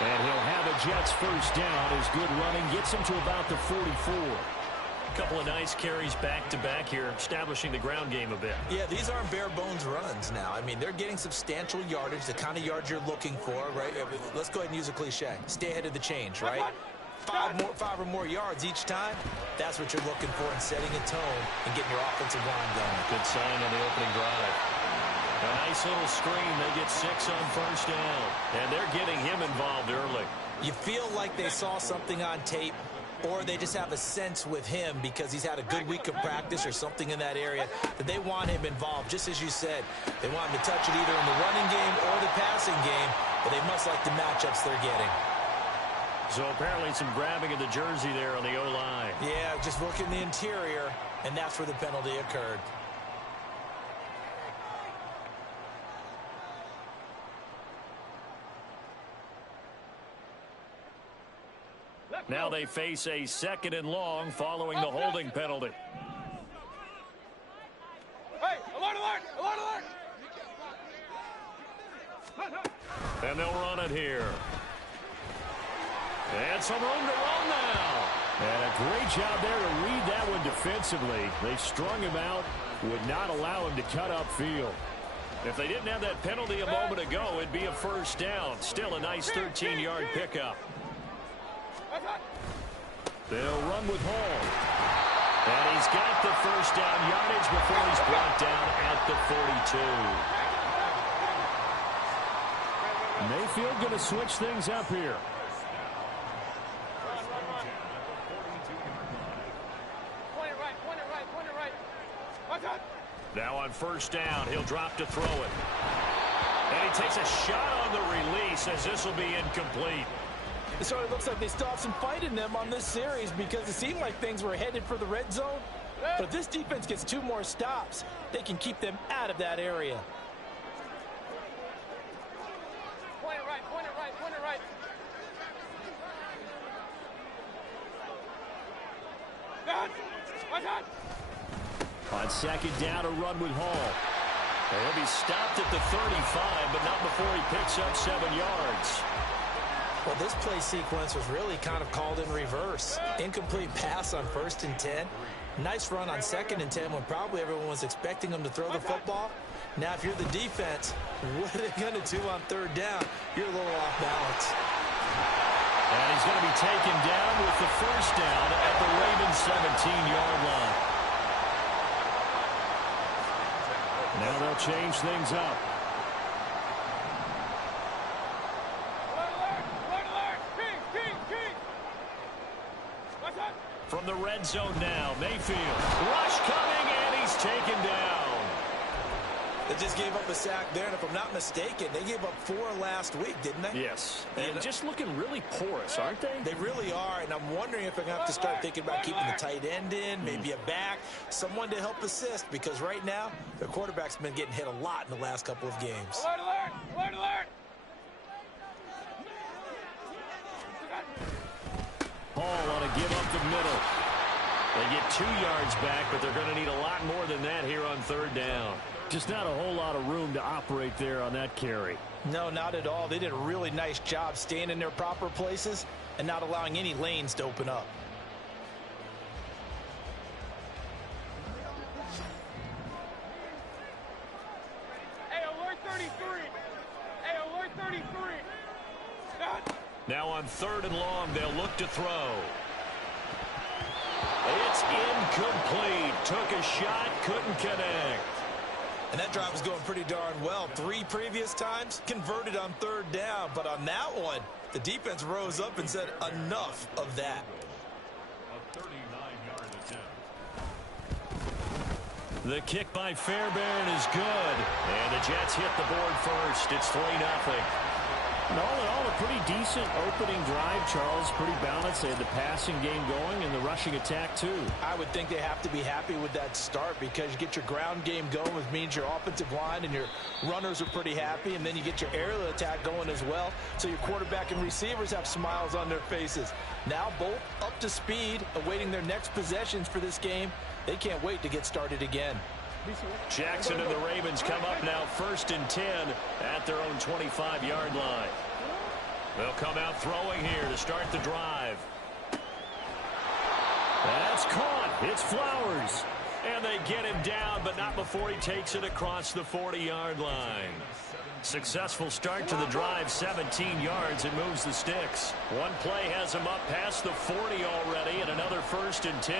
And he'll have a Jets first down as good running gets him to about the 44. A couple of nice carries back-to-back here, establishing the ground game a bit. Yeah, these aren't bare-bones runs now. I mean, they're getting substantial yardage, the kind of yards you're looking for, right? Let's go ahead and use a cliche. Stay ahead of the change, right? Five or more yards each time. That's what you're looking for in setting a tone and getting your offensive line going. Good sign on the opening drive. A nice little screen. They get 6 on first down. And they're getting him involved early. You feel like they saw something on tape, or they just have a sense with him because he's had a good week of practice or something in that area that they want him involved. Just as you said, they want him to touch it either in the running game or the passing game, but they must like the matchups they're getting. So apparently some grabbing of the jersey there on the O-line. Yeah, just working the interior, and that's where the penalty occurred. Now they face a 2nd and long following the holding penalty. Hey, alert, alert, alert, alert. And they'll run it here. And some room to run now. And a great job there to read that one defensively. They strung him out, would not allow him to cut upfield. If they didn't have that penalty a moment ago, it'd be a first down. Still a nice 13-yard pickup. They'll run with Hall. And he's got the first down yardage before he's brought down at the 42. Mayfield going to switch things up here. Now on first down, he'll drop to throw it. And he takes a shot on the release as this will be incomplete. It sort of looks like they still have some fight in them on this series because it seemed like things were headed for the red zone. But if this defense gets 2 more stops, they can keep them out of that area. Point it right, point it right, point it right. On 2nd down, a run with Hall. He'll be stopped at the 35, but not before he picks up 7 yards. Well, this play sequence was really kind of called in reverse. Incomplete pass on 1st and 10. Nice run on 2nd and 10 when probably everyone was expecting him to throw the football. Now, if you're the defense, what are they going to do on 3rd down? You're a little off balance. And he's going to be taken down with the first down at the Ravens' 17-yard line. Now they'll change things up. From the red zone now, Mayfield. Rush coming, and he's taken down. They just gave up a sack there, and if I'm not mistaken, they gave up 4 last week, didn't they? Yes, and just looking really porous, aren't they? They really are, and I'm wondering if they're going to have to start thinking about keeping the tight end in, maybe a back, someone to help assist, because right now, their quarterback's been getting hit a lot in the last couple of games. Alert, alert, alert, alert. Hall on a give up the middle. They get 2 yards back, but they're going to need a lot more than that here on 3rd down. Just not a whole lot of room to operate there on that carry. No, not at all. They did a really nice job staying in their proper places and not allowing any lanes to open up. Hey, alert 33. Hey, alert 33. Now on 3rd and long, they'll look to throw. It's incomplete. Took a shot, couldn't connect. And that drive was going pretty darn well. 3 previous times, converted on 3rd down. But on that one, the defense rose up and said, enough of that. A 39-yard attempt. The kick by Fairbairn is good. And the Jets hit the board first. It's 3-0. And all in all, a pretty decent opening drive, Charles. Pretty balanced. They had the passing game going and the rushing attack, too. I would think they have to be happy with that start because you get your ground game going, which means your offensive line and your runners are pretty happy, and then you get your aerial attack going as well, so your quarterback and receivers have smiles on their faces. Now both up to speed, awaiting their next possessions for this game. They can't wait to get started again. Jackson and the Ravens come up now 1st and 10 at their own 25-yard line. They'll come out throwing here to start the drive. That's caught. It's Flowers. And they get him down, but not before he takes it across the 40-yard line. Successful start to the drive, 17 yards, and moves the sticks. One play has him up past the 40 already, and another 1st and 10.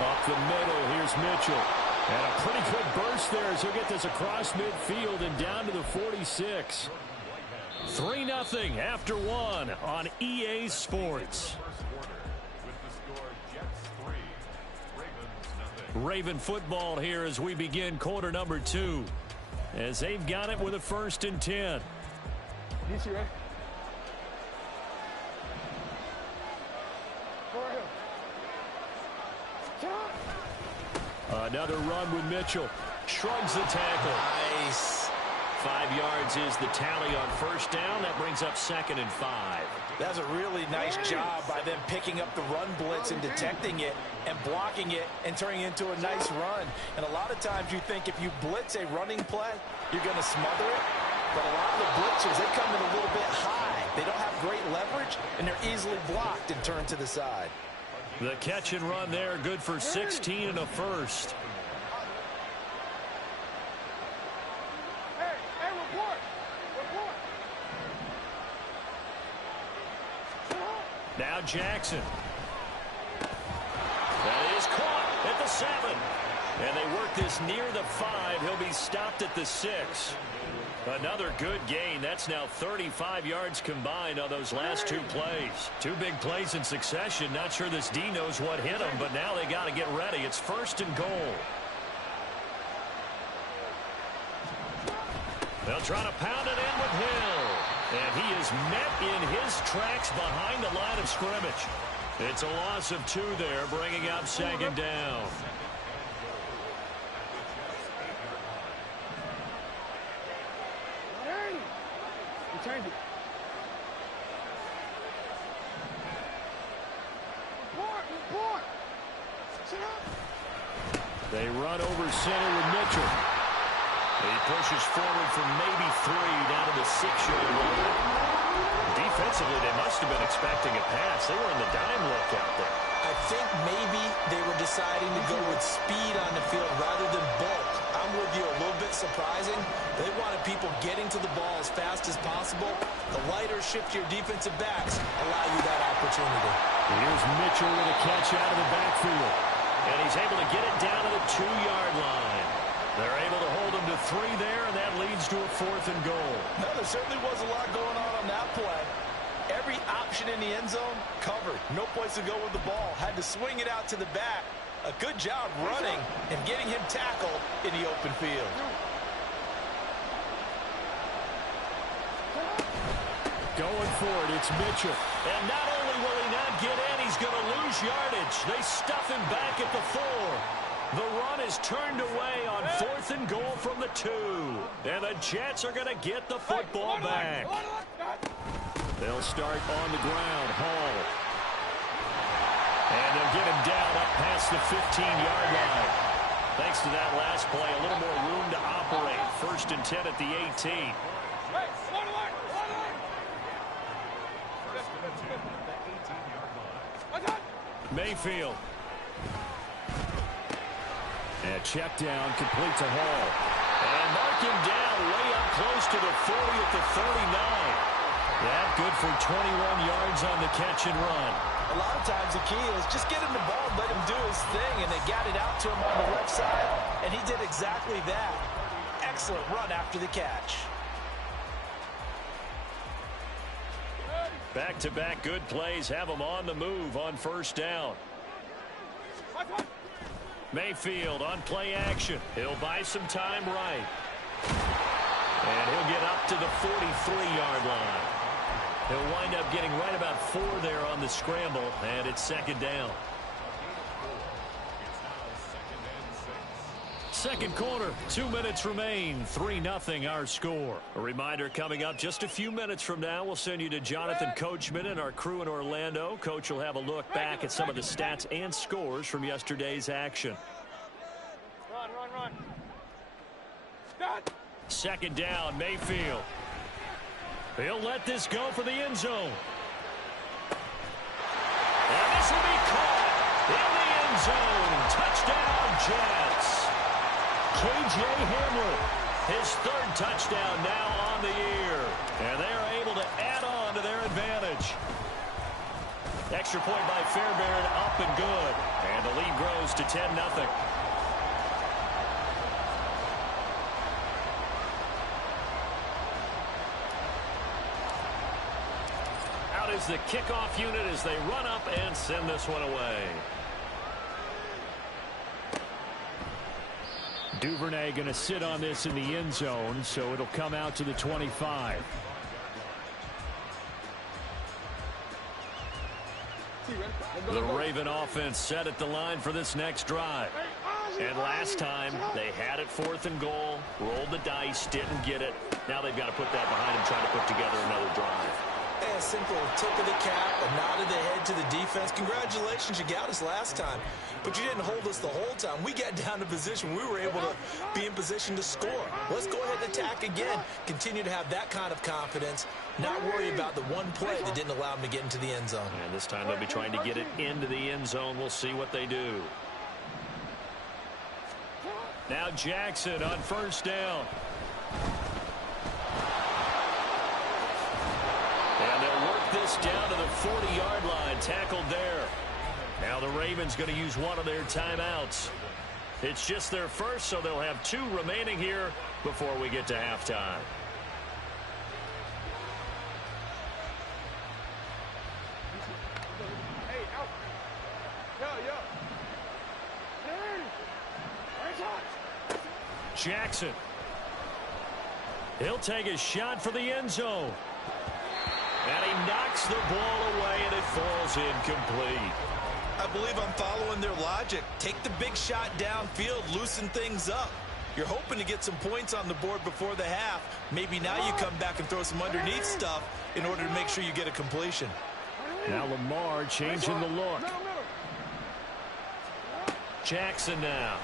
Up the middle, here's Mitchell. And a pretty good burst there as he'll get this across midfield and down to the 46. 3-0 after one on EA Sports. Raven football here as we begin quarter number 2. As they've got it with a 1st and 10. Another run with Mitchell. Shrugs the tackle. Nice. 5 yards is the tally on 1st down. That brings up 2nd and 5. That's a really nice job by them picking up the run blitz and detecting it and blocking it and turning it into a nice run. And a lot of times you think if you blitz a running play, you're going to smother it. But a lot of the blitzers, they come in a little bit high. They don't have great leverage, and they're easily blocked and turned to the side. The catch and run there, good for 16 and a 1st. Now Jackson. That is caught at the 7. And they work this near the 5. He'll be stopped at the 6. Another good gain. That's now 35 yards combined on those last 2 plays. 2 big plays in succession. Not sure this D knows what hit him, but now they got to get ready. It's 1st and goal. They'll try to pound it in with Hill. And he is met in his tracks behind the line of scrimmage. It's a loss of 2 there, bringing up 2nd down. They run over center with Mitchell. He pushes forward for maybe 3 down to the 6-yard line. Defensively, they must have been expecting a pass. They were in the dime look out there. I think maybe they were deciding to go with speed on the field rather than bulk. I'm with you, a little bit surprising. They wanted people getting to the ball as fast as possible. The lighter, shiftier defensive backs allow you that opportunity. Here's Mitchell with a catch out of the backfield. And he's able to get it down to the 2-yard line. They're able to hold him to 3 there, and that leads to a 4th and goal. No, there certainly was a lot going on that play. Every option in the end zone covered. No place to go with the ball. Had to swing it out to the back. A good job running and getting him tackled in the open field. Going for it, it's Mitchell. And not only will he not get in, he's going to lose yardage. They stuff him back at the 4. The run is turned away on 4th and goal from the 2. And the Jets are going to get the football back. They'll start on the ground. Hall. And they'll get him down up past the 15-yard line. Thanks to that last play, a little more room to operate. 1st and 10 at the 18. Mayfield. And check down, complete to Hall. And mark him down way up close to the 40 at the 39. That good for 21 yards on the catch and run. A lot of times the key is just get him the ball, let him do his thing, and they got it out to him on the left side, and he did exactly that. Excellent run after the catch. Back-to-back good plays have them on the move on 1st down. Mayfield on play action. He'll buy some time right. And he'll get up to the 43-yard line. He'll wind up getting right about 4 there on the scramble, and it's 2nd down. Second quarter, 2 minutes remain, 3-0 our score. A reminder coming up just a few minutes from now, we'll send you to Jonathan Coachman and our crew in Orlando. Coach will have a look back at some of the stats and scores from yesterday's action. Run. Stop. 2nd down, Mayfield. He'll let this go for the end zone. And this will be caught in the end zone. Touchdown, Jets. K.J. Hamler, his third touchdown now on the year. And they are able to add on to their advantage. Extra point by Fairbairn, up and good. And the lead grows to 10-0. Out is the kickoff unit as they run up and send this one away. Duvernay going to sit on this in the end zone, so it'll come out to the 25. The Raven offense set at the line for this next drive. And last time, they had it 4th and goal, rolled the dice, didn't get it. Now they've got to put that behind them, trying to put together another drive. A simple tip of the cap, a nod of the head to the defense. Congratulations, you got us last time, but you didn't hold us the whole time. We got down to position. We were able to be in position to score. Let's go ahead and attack again. Continue to have that kind of confidence, not worry about the one play that didn't allow them to get into the end zone. And this time they'll be trying to get it into the end zone. We'll see what they do. Now Jackson on first down. And they'll work this down to the 40-yard line, tackled there. Now the Ravens going to use one of their timeouts. It's just their first, so they'll have 2 remaining here before we get to halftime. Hey, out. Yo. Jackson. He'll take a shot for the end zone. And he knocks the ball away, and it falls incomplete. I believe I'm following their logic. Take the big shot downfield, loosen things up. You're hoping to get some points on the board before the half. Maybe now you come back and throw some underneath stuff in order to make sure you get a completion. Now Lamar changing the look. Jackson now.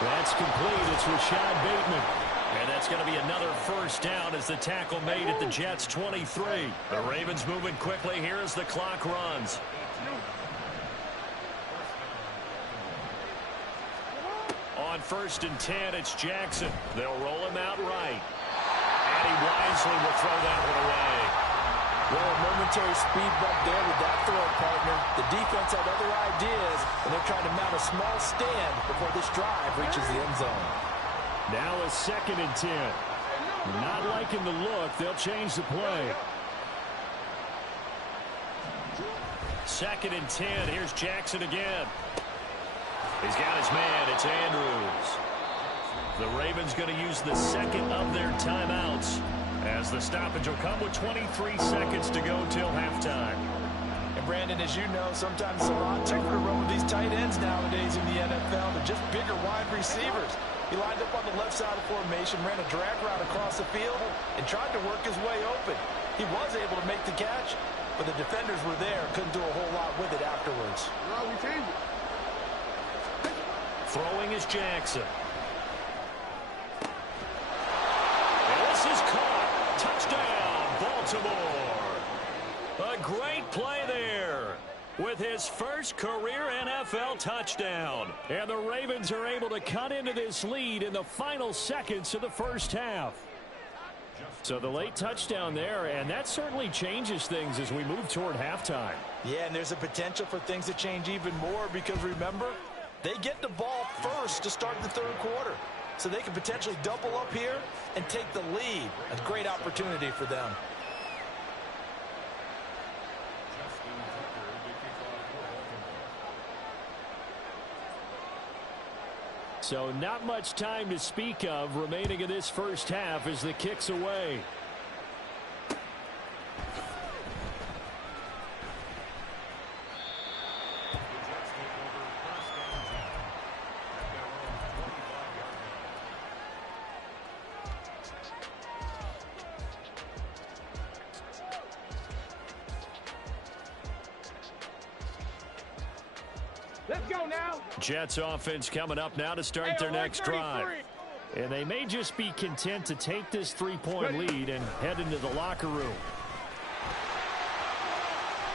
That's complete. It's Rashad Bateman. And that's going to be another first down as the tackle made at the Jets' 23. The Ravens moving quickly here as the clock runs. On 1st and 10, it's Jackson. They'll roll him out right. And he wisely will throw that one away. Well, a momentary speed bump there with that throw, partner. The defense had other ideas, and they're trying to mount a small stand before this drive reaches the end zone. Now a 2nd and 10. Not liking the look. They'll change the play. 2nd and 10. Here's Jackson again. He's got his man. It's Andrews. The Ravens going to use the 2nd of their timeouts as the stoppage will come with 23 seconds to go till halftime. And Brandon, as you know, sometimes it's a lot tougher to run with these tight ends nowadays in the NFL. They're just bigger wide receivers. He lined up on the left side of formation, ran a drag route across the field, and tried to work his way open. He was able to make the catch, but the defenders were there, couldn't do a whole lot with it afterwards. Throwing is Jackson. And this is caught. Touchdown, Baltimore. A great play there with his first career NFL touchdown. And the Ravens are able to cut into this lead in the final seconds of the first half. So the late touchdown there, and that certainly changes things as we move toward halftime. Yeah, and there's a potential for things to change even more because, remember, they get the ball first to start the 3rd quarter. So they can potentially double up here and take the lead. A great opportunity for them. So not much time to speak of remaining in this first half as the kick's away. Let's go now. Jets offense coming up now to start their next drive. And they may just be content to take this three-point lead and head into the locker room.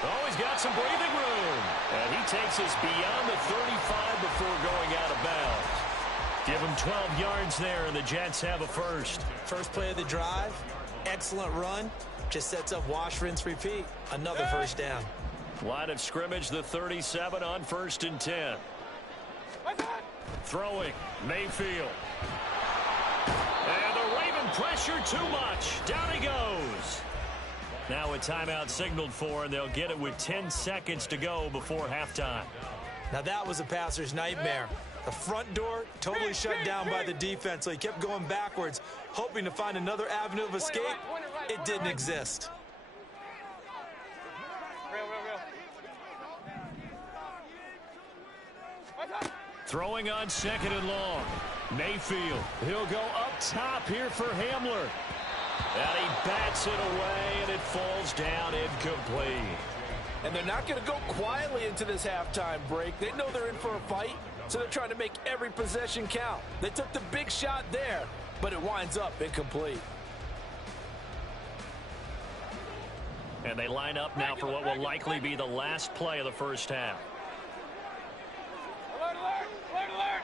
Oh, he's got some breathing room. And he takes us beyond the 35 before going out of bounds. Give him 12 yards there, and the Jets have a first. First play of the drive, excellent run. Just sets up wash, rinse, repeat. Another first down. Line of scrimmage, the 37 on 1st and 10. Throwing, Mayfield. And the Raven pressure too much. Down he goes. Now a timeout signaled for, and they'll get it with 10 seconds to go before halftime. Now that was a passer's nightmare. The front door totally shut down by the defense, so he kept going backwards, hoping to find another avenue of escape. It didn't exist. Throwing on 2nd and long. Mayfield. He'll go up top here for Hamler. And he bats it away, and it falls down incomplete. And they're not going to go quietly into this halftime break. They know they're in for a fight, so they're trying to make every possession count. They took the big shot there, but it winds up incomplete. And they line up now for what will likely be the last play of the first half. Alert, alert! Alert, alert!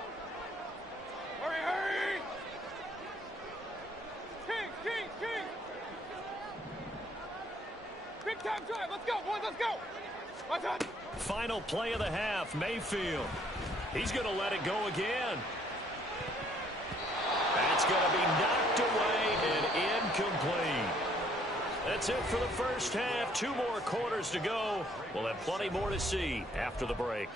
Hurry, hurry! King, king, king! Big time drive! Let's go, boys, let's go! My turn! Final play of the half, Mayfield. He's going to let it go again. That's going to be knocked away and incomplete. That's it for the first half. 2 more quarters to go. We'll have plenty more to see after the break.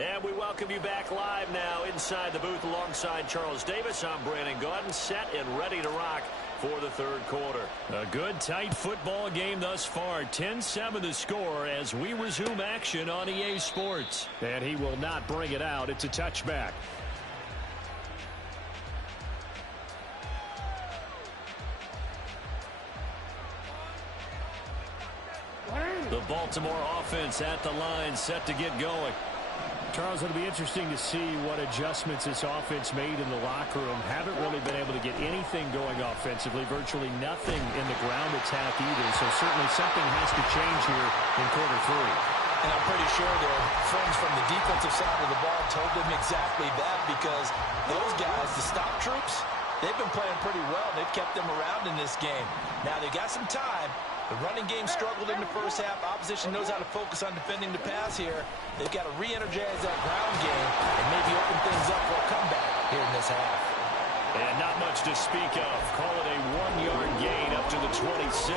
And we welcome you back live now inside the booth alongside Charles Davis. I'm Brandon Gaudin, set and ready to rock for the third quarter. A good, tight football game thus far. 10-7 the score as we resume action on EA Sports. And he will not bring it out. It's a touchback. The Baltimore offense at the line, set to get going. Charles, it'll be interesting to see what adjustments this offense made in the locker room. Haven't really been able to get anything going offensively, virtually nothing in the ground attack either. So certainly something has to change here in quarter 3. And I'm pretty sure their friends from the defensive side of the ball told them exactly that, because those guys, the stop troops, they've been playing pretty well. They've kept them around in this game. Now they got some time. The running game struggled in the first half. Opposition knows how to focus on defending the pass here. They've got to re-energize that ground game and maybe open things up for a comeback here in this half. And not much to speak of. Call it a 1-yard gain up to the 26.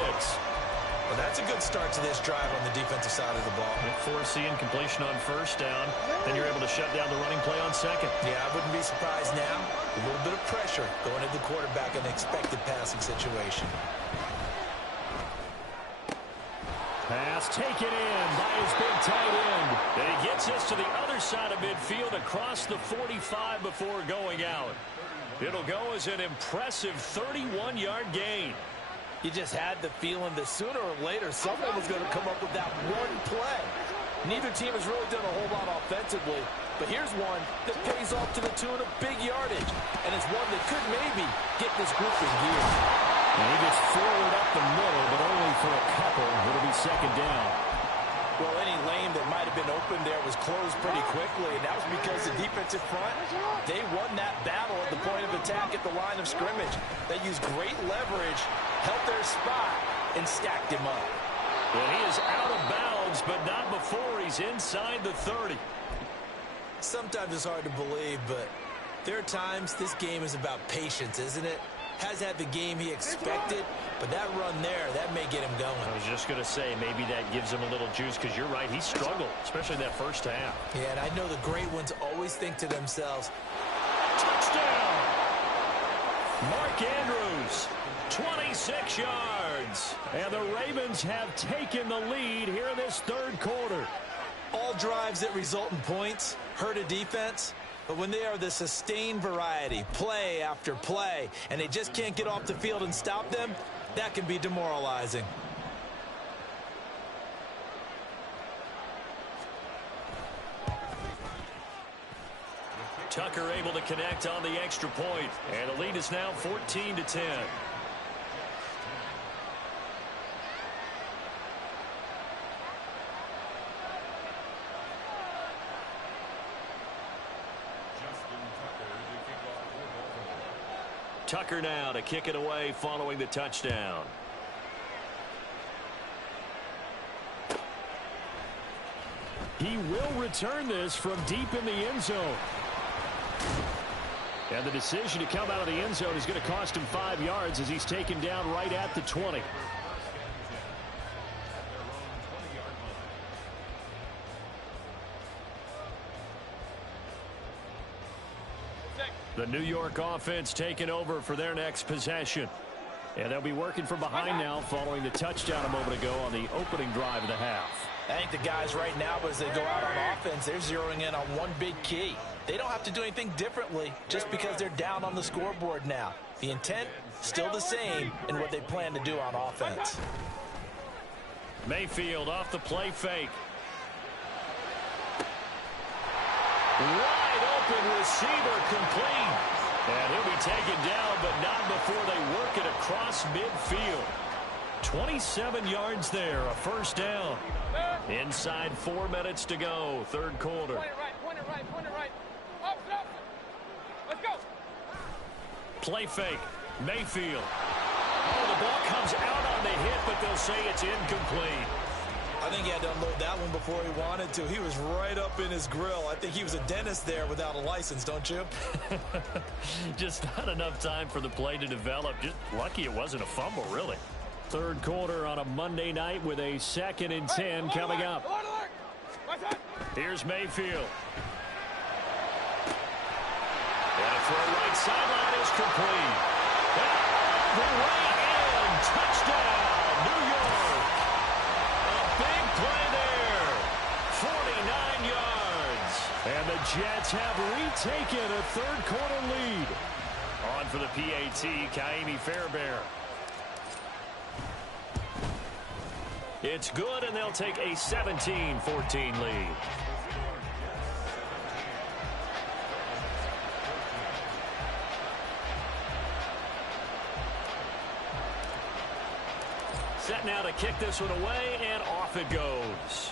Well, that's a good start to this drive on the defensive side of the ball. Forcing completion on first down. Then you're able to shut down the running play on second. Yeah, I wouldn't be surprised now. A little bit of pressure going at the quarterback in an expected passing situation. Pass taken in by his big tight end. And he gets us to the other side of midfield across the 45 before going out. It'll go as an impressive 31-yard gain. You just had the feeling that sooner or later someone was going to come up with that one play. Neither team has really done a whole lot offensively, but here's one that pays off to the tune of big yardage, and it's one that could maybe get this group in gear. And he gets forward up the middle, but only for a couple. It'll be second down. Well, any lane that might have been open there was closed pretty quickly, and that was because the defensive front, they won that battle at the point of attack at the line of scrimmage. They used great leverage, held their spot, and stacked him up. And he is out of bounds, but not before he's inside the 30. Sometimes it's hard to believe, but there are times this game is about patience, isn't it? Has had the game he expected, but that run there, that may get him going. I was just going to say, maybe that gives him a little juice, because you're right, he struggled, especially in that first half. Yeah, and I know the great ones always think to themselves, touchdown! Mark Andrews, 26 yards. And the Ravens have taken the lead here in this third quarter. All drives that result in points hurt a defense, but when they are the sustained variety, play after play, and they just can't get off the field and stop them, that can be demoralizing. Tucker able to connect on the extra point, and the lead is now 14-10. Tucker now to kick it away following the touchdown. He will return this from deep in the end zone. And the decision to come out of the end zone is going to cost him 5 yards as he's taken down right at the 20. The New York offense taking over for their next possession. And they'll be working from behind now following the touchdown a moment ago on the opening drive of the half. I think the guys right now, as they go out on offense, they're zeroing in on one big key. They don't have to do anything differently just because they're down on the scoreboard now. The intent, still the same in what they plan to do on offense. Mayfield off the play fake. Wide open receiver complete. And he'll be taken down, but not before they work it across midfield. 27 yards there, a first down. Inside 4 minutes to go, third quarter. Point it right. Let's go. Play fake, Mayfield. Oh, the ball comes out on the hit, but they'll say it's incomplete. I think he had to unload that one before he wanted to. He was right up in his grill. I think he was a dentist there without a license, don't you? Just not enough time for the play to develop. Just lucky it wasn't a fumble, really. Third quarter on a Monday night with a 2nd and 10 coming up. Here's Mayfield. And a throw right sideline is complete. And the way in. Touchdown, New York. A big play there. 49 yards. And the Jets have retaken a third quarter lead. On for the PAT, Ka'imi Fairbairn. It's good, and they'll take a 17-14 lead. Set now to kick this one away, and off it goes.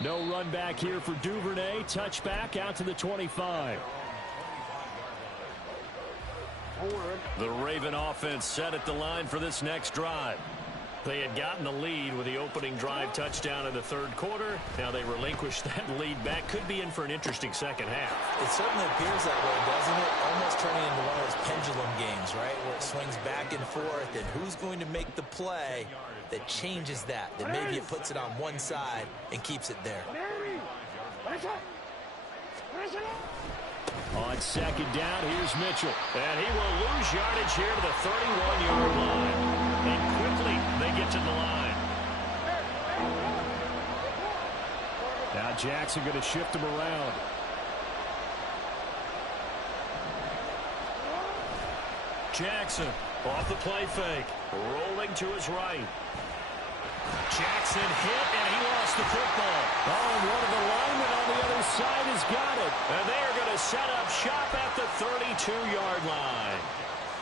No run back here for Duvernay. Touchback out to the 25. The Raven offense set at the line for this next drive. They had gotten the lead with the opening drive touchdown in the third quarter. Now they relinquished that lead back. Could be in for an interesting second half. It certainly appears that way, doesn't it? Almost turning into one of those pendulum games, right? Where it swings back and forth, and who's going to make the play that changes that maybe it puts it on one side and keeps it there. On second down, here's Mitchell. And he will lose yardage here to the 31-yard line. And quickly, they get to the line. Now Jackson going to shift him around. Jackson off the play fake. Rolling to his right. Jackson hit, and he lost the football. Oh, and one of the linemen on the other side has got it. And they are going to set up shop at the 32-yard line.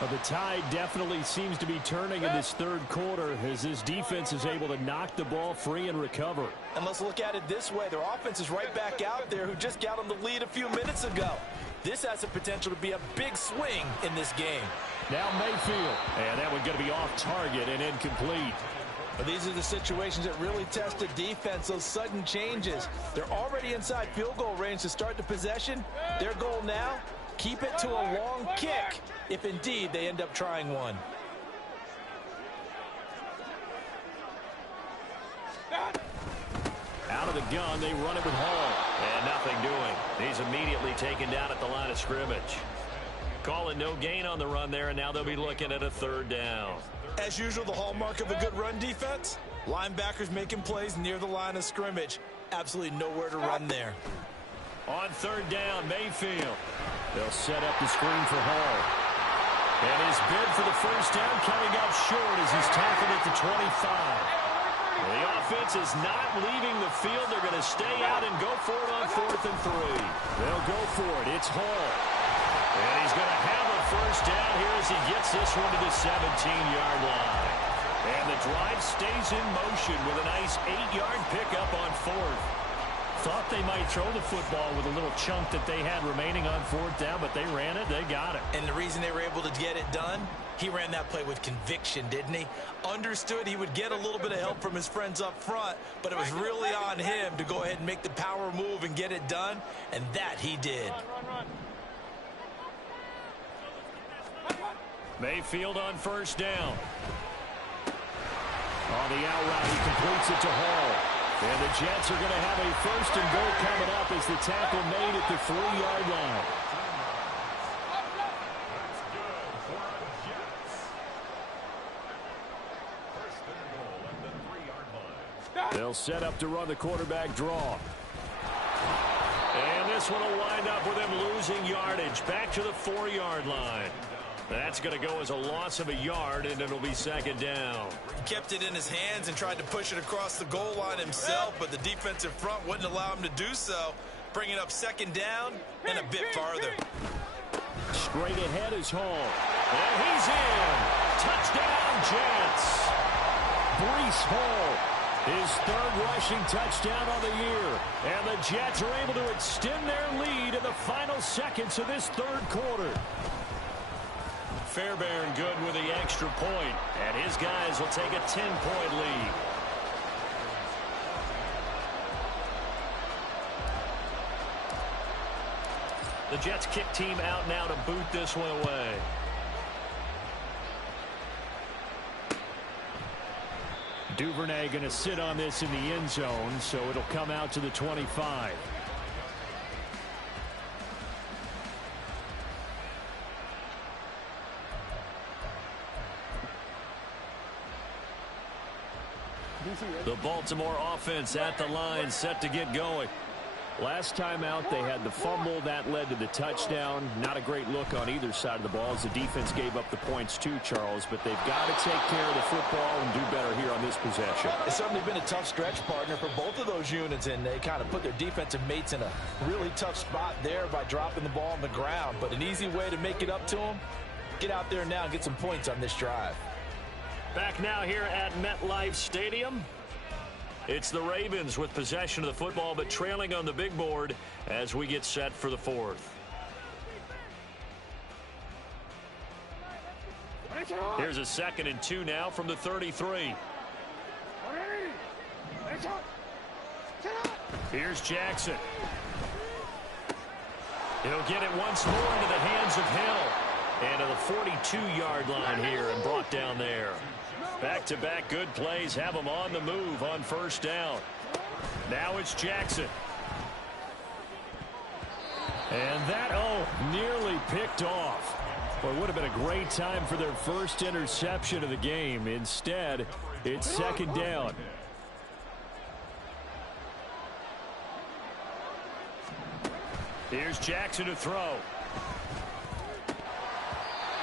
Well, the tide definitely seems to be turning in this third quarter as this defense is able to knock the ball free and recover. And let's look at it this way. Their offense is right back out there who just got them the lead a few minutes ago. This has the potential to be a big swing in this game. Now Mayfield. And that one going to be off target and incomplete. But these are the situations that really test the defense, those sudden changes. They're already inside field goal range to start the possession. Their goal now, keep it to a long kick, if indeed they end up trying one. Out of the gun, they run it with Hall. And nothing doing. He's immediately taken down at the line of scrimmage. Calling no gain on the run there, and now they'll be looking at a third down. As usual, the hallmark of a good run defense, linebackers making plays near the line of scrimmage. Absolutely nowhere to run there. On third down, Mayfield. They'll set up the screen for Hall. And his bid for the first down coming up short as he's tackled at the 25. The offense is not leaving the field. They're going to stay out and go for it on 4th and 3. They'll go for it. It's Hall. And he's going to have a first down here as he gets this one to the 17-yard line. And the drive stays in motion with a nice 8-yard pickup on 4th. Thought they might throw the football with a little chunk that they had remaining on 4th down, but they ran it. They got it. And the reason they were able to get it done, he ran that play with conviction, didn't he? Understood he would get a little bit of help from his friends up front, but it was really on him to go ahead and make the power move and get it done, and that he did. Mayfield on first down. On the out route, he completes it to Hall. And the Jets are going to have a first and goal coming up as the tackle made at the 3-yard line. They'll set up to run the quarterback draw. And this one will wind up with him losing yardage back to the 4-yard line. That's going to go as a loss of a yard, and it'll be second down. He kept it in his hands and tried to push it across the goal line himself, but the defensive front wouldn't allow him to do so. Bringing up second down and a bit farther. Straight ahead is Hall. And he's in. Touchdown, Jets. Breece Hall, his 3rd rushing touchdown of the year. And the Jets are able to extend their lead in the final seconds of this 3rd quarter. Fairbairn good with the extra point, and his guys will take a 10-point lead. The Jets kick team out now to boot this one away. Duvernay going to sit on this in the end zone, so it'll come out to the 25. The Baltimore offense at the line, set to get going. Last time out, they had the fumble. That led to the touchdown. Not a great look on either side of the ball as the defense gave up the points too, Charles. But they've got to take care of the football and do better here on this possession. It's certainly been a tough stretch, partner, for both of those units, and they kind of put their defensive mates in a really tough spot there by dropping the ball on the ground. But an easy way to make it up to them, get out there now and get some points on this drive. Back now here at MetLife Stadium. It's the Ravens with possession of the football, but trailing on the big board as we get set for the 4th. Here's a 2nd and 2 now from the 33. Here's Jackson. He'll get it once more into the hands of Hill. And to the 42-yard line here and brought down there. Back-to-back good plays have them on the move on first down. Now it's Jackson. And that, nearly picked off. Well, it would have been a great time for their first interception of the game. Instead, it's second down. Here's Jackson to throw.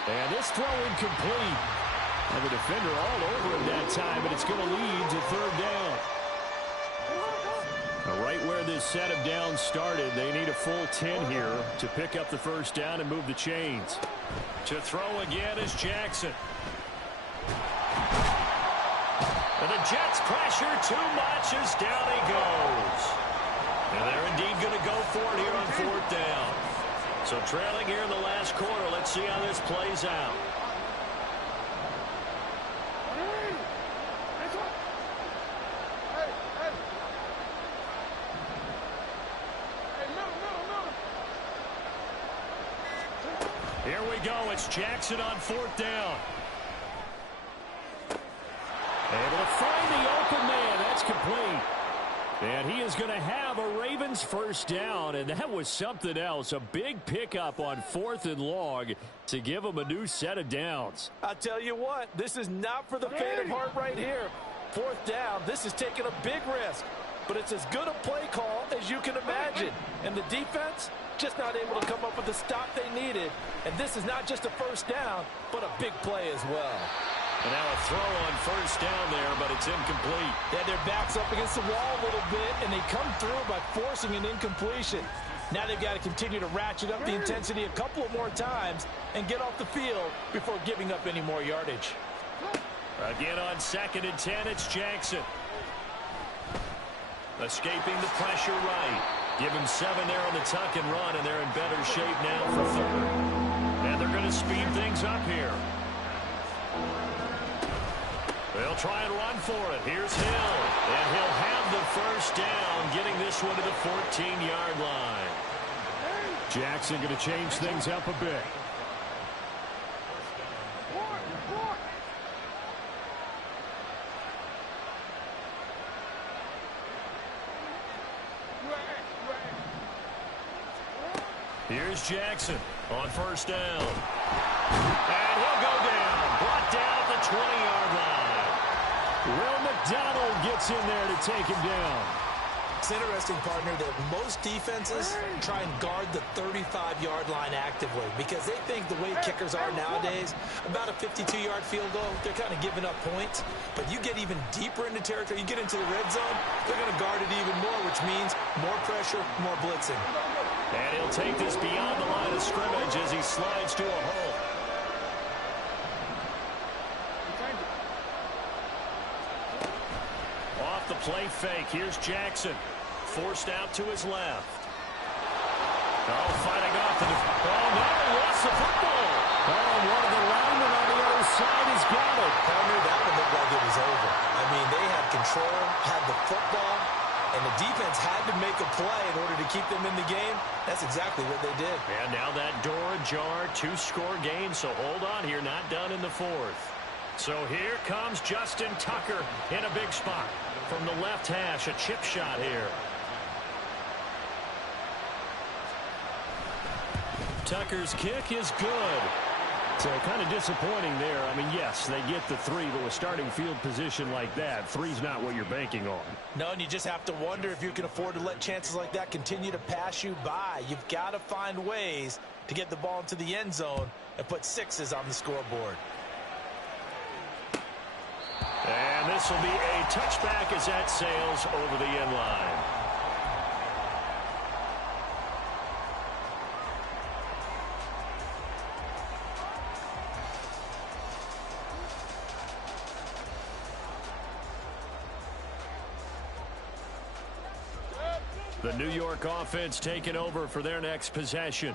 And this throw incomplete. And the defender all over him that time, but it's going to lead to third down. Now, right where this set of downs started, they need a full 10 here to pick up the first down and move the chains. To throw again is Jackson. And the Jets pressure too much as down he goes. And they're indeed going to go for it here on fourth down. So trailing here in the last quarter, let's see how this plays out. Here we go. It's Jackson on fourth down. Able to find the open man. That's complete. And he is going to have a Ravens first down, and that was something else. A big pickup on 4th and long to give him a new set of downs. I'll tell you what, this is not for the faint of heart right here. 4th down, this is taking a big risk, but it's as good a play call as you can imagine. And the defense, just not able to come up with the stop they needed. And this is not just a first down, but a big play as well. And now a throw on first down there, but it's incomplete. Yeah, their back's up against the wall a little bit, and they come through by forcing an incompletion. Now they've got to continue to ratchet up the intensity a couple of more times and get off the field before giving up any more yardage. Again on 2nd and 10, it's Jackson. Escaping the pressure right. Give him 7 there on the tuck and run, and they're in better shape now for 3rd. And they're going to speed things up here. They'll try and run for it. Here's Hill. And he'll have the first down, getting this one to the 14-yard line. Jackson going to change things up a bit. Here's Jackson on first down. And he'll go down. Brought down at the 20-yard line. Will McDonald gets in there to take him down. It's interesting, partner, that most defenses try and guard the 35-yard line actively because they think the way kickers are nowadays, about a 52-yard field goal, they're kind of giving up points. But you get even deeper into territory, you get into the red zone, they're going to guard it even more, which means more pressure, more blitzing. And he'll take this beyond the line of scrimmage as he slides to a hole. Off the play fake, here's Jackson. Forced out to his left. Oh, fighting off the... Oh, no, he lost the football. Oh, one of the linemen on the other side has got it. Partner, that one looked like it was over. I mean, they had control, had the football, and the defense had to make a play in order to keep them in the game. That's exactly what they did. And now that door ajar, 2-score game, so hold on here, not done in the 4th. So here comes Justin Tucker in a big spot. From the left hash, a chip shot here. Tucker's kick is good. So kind of disappointing there. I mean, yes, they get the 3, but with starting field position like that, 3's not what you're banking on. No, and you just have to wonder if you can afford to let chances like that continue to pass you by. You've got to find ways to get the ball into the end zone and put 6s on the scoreboard. And this will be a touchback as that sails over the end line. The New York offense taking over for their next possession.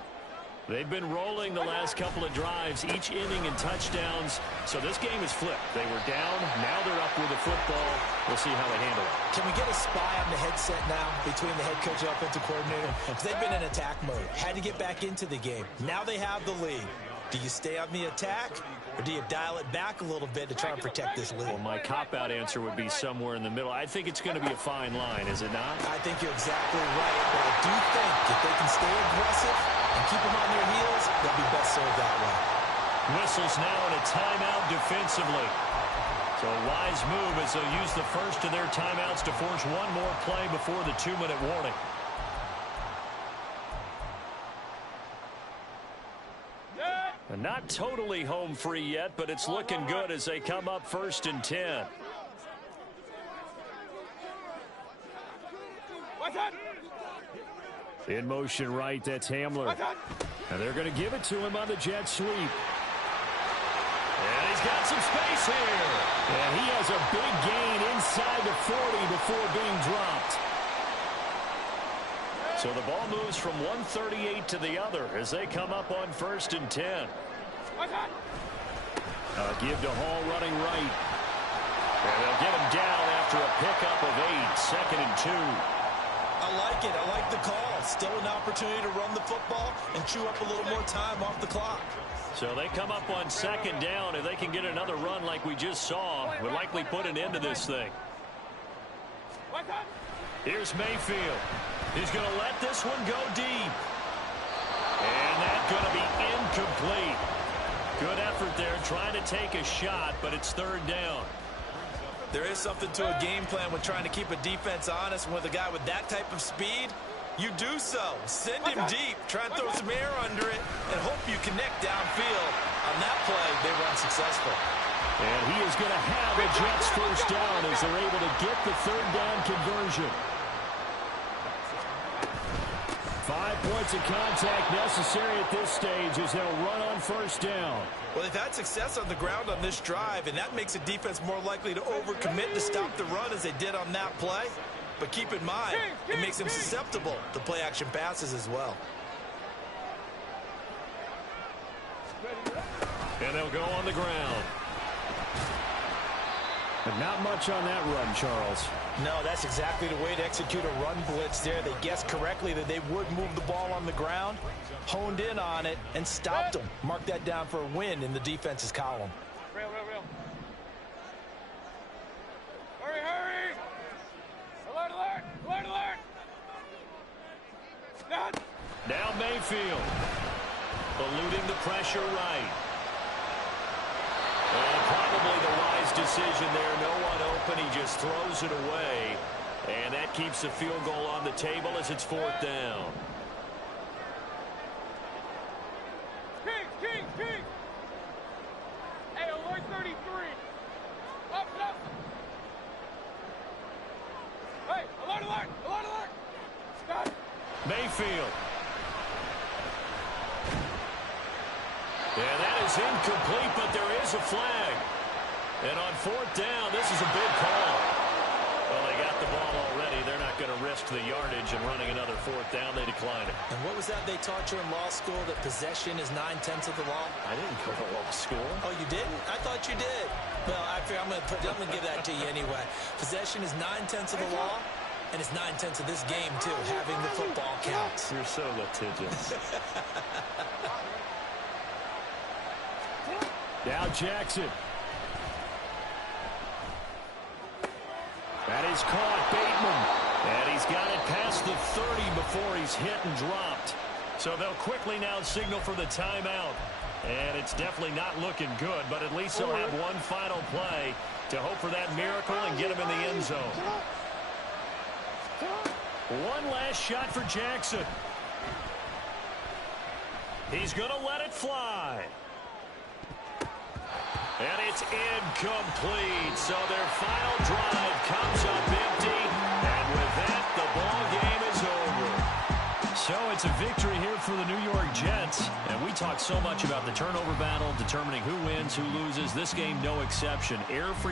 They've been rolling the last couple of drives, each inning in touchdowns. So this game is flipped. They were down. Now they're up with the football. We'll see how they handle it. Can we get a spy on the headset now between the head coach and offensive coordinator? Because they've been in attack mode. Had to get back into the game. Now they have the lead. Do you stay on the attack, or do you dial it back a little bit to try and protect this lead? Well, my cop-out answer would be somewhere in the middle. I think it's going to be a fine line, is it not? I think you're exactly right, but I do think if they can stay aggressive and keep them on their heels, they'll be best served that way. Whistles now in a timeout defensively. So a wise move as they'll use the first of their timeouts to force one more play before the 2-minute warning. And not totally home free yet, but it's looking good as they come up 1st and 10. In motion right, that's Hamler. And they're going to give it to him on the jet sweep. And he's got some space here. And he has a big gain inside the 40 before being dropped. So the ball moves from 138 to the other as they come up on 1st and 10. Give to Hall running right. And they'll get him down after a pickup of 8, 2nd and 2. I like it. I like the call. Still an opportunity to run the football and chew up a little more time off the clock. So they come up on 2nd down. If they can get another run like we just saw, would likely put an end to this thing. Here's Mayfield. He's going to let this one go deep. And that's going to be incomplete. Good effort there trying to take a shot, but it's third down. There is something to a game plan when trying to keep a defense honest. And with a guy with that type of speed, you do so. Send him deep. Try and throw some air under it and hope you connect downfield. On that play, they were unsuccessful. And he is going to have a Jets first down as they're able to get the third down conversion. 5 points of contact necessary at this stage as they'll run on first down. Well, they've had success on the ground on this drive, and that makes a defense more likely to overcommit to stop the run as they did on that play. But keep in mind, it makes them susceptible to play-action passes as well. And they'll go on the ground. But not much on that run, Charles. No, that's exactly the way to execute a run blitz there. They guessed correctly that they would move the ball on the ground, honed in on it, and stopped them. Mark that down for a win in the defense's column. Real. Hurry. Alert. Now Mayfield. Eluding the pressure right. And probably the wise decision there. No one open. He just throws it away. And that keeps the field goal on the table as it's fourth down. King. Hey, alert 33. Up. Hey, alert. Stop. Mayfield. And that is incomplete, but there is a flag. And on fourth down, this is a big call. Well, they got the ball already. They're not going to risk the yardage and running another fourth down. They decline it. And what was that they taught you in law school, that possession is 9/10 of the law? I didn't go to law school. Oh, you didn't? I thought you did. Well, I figure I'm going to give that to you anyway. Possession is 9/10 of the law, and it's 9/10 of this game, too. Having the football counts. You're so litigious. Now Jackson. That is caught. Bateman. And he's got it past the 30 before he's hit and dropped. So they'll quickly now signal for the timeout. And it's definitely not looking good, but at least they'll have one final play to hope for that miracle and get him in the end zone. One last shot for Jackson. He's going to let it fly. And it's incomplete. So their final drive comes up empty. And with that, the ball game is over. So it's a victory here for the New York Jets. And we talk so much about the turnover battle, determining who wins, who loses. This game, no exception. Air for